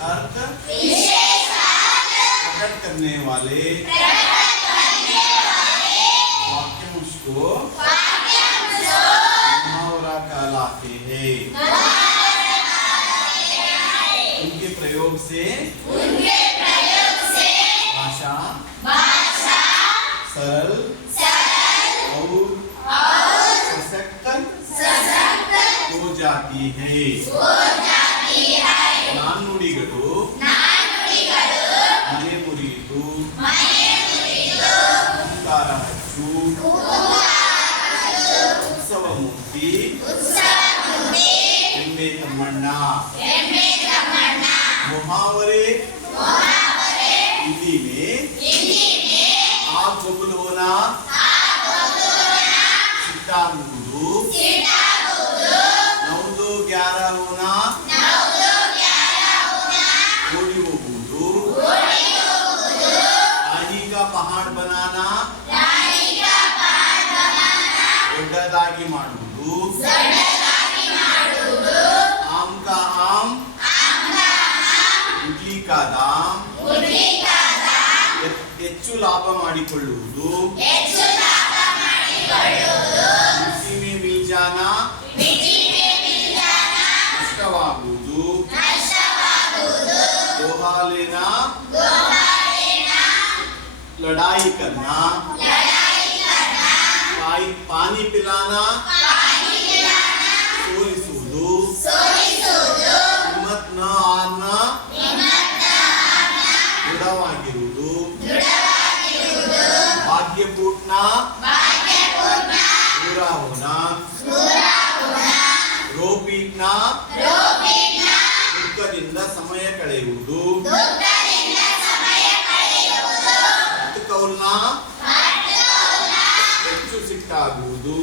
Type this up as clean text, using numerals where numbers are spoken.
अर्थ प्रकट करने वाले वाक्यांश को मुहावरा कहलाते हैं। उनके प्रयोग से भाषा सरल और सशक्त हो जाती है। ನಾನುಡಿಗಳು ಮನೆ ಮುರಿಯಿತು, ಓಂಕಾರ ಹಚ್ಚು, ಉತ್ಸವ ಮೂರ್ತಿ, ಎಮ್ಮೆ ತಮ್ಮಣ್ಣ, मुहावरे हिंदी में आप बबुलोना सिट्टा मुगुदु, 9-11 होना ओडी होगुदु, राही का पहाड़ बनाना ದೊಡ್ಡದಾಗಿ ಮಾಡುವುದು, आम का आम ಇಡ್ಲಿ का दाम ಹೆಚ್ಚು ಲಾಭ ಮಾಡಿಕೊಳ್ಳುವುದು, ಮಿರ್ಚಿ में मिल जाना ನಷ್ಟವಾಗುವುದು, दोहा लेना लड़ाई करना, पानी पिलाना ಸೋಲಿಸುವುದು, ಹಿಮ್ಮತ್ ನ ಆರ್ನ ದೃಢವಾಗಿರುವುದು, ಭಾಗ್ಯ ಪೂರ್ಣ पूरा होना, ರೋ ಪೀಟ್ನ ದುಃಖದಿಂದ ಸಮಯ ಕಳೆಯುವುದು, ಕೌಲ್ನ ಹೆಚ್ಚು ಸಿಟ್ಟಾಗುವುದು,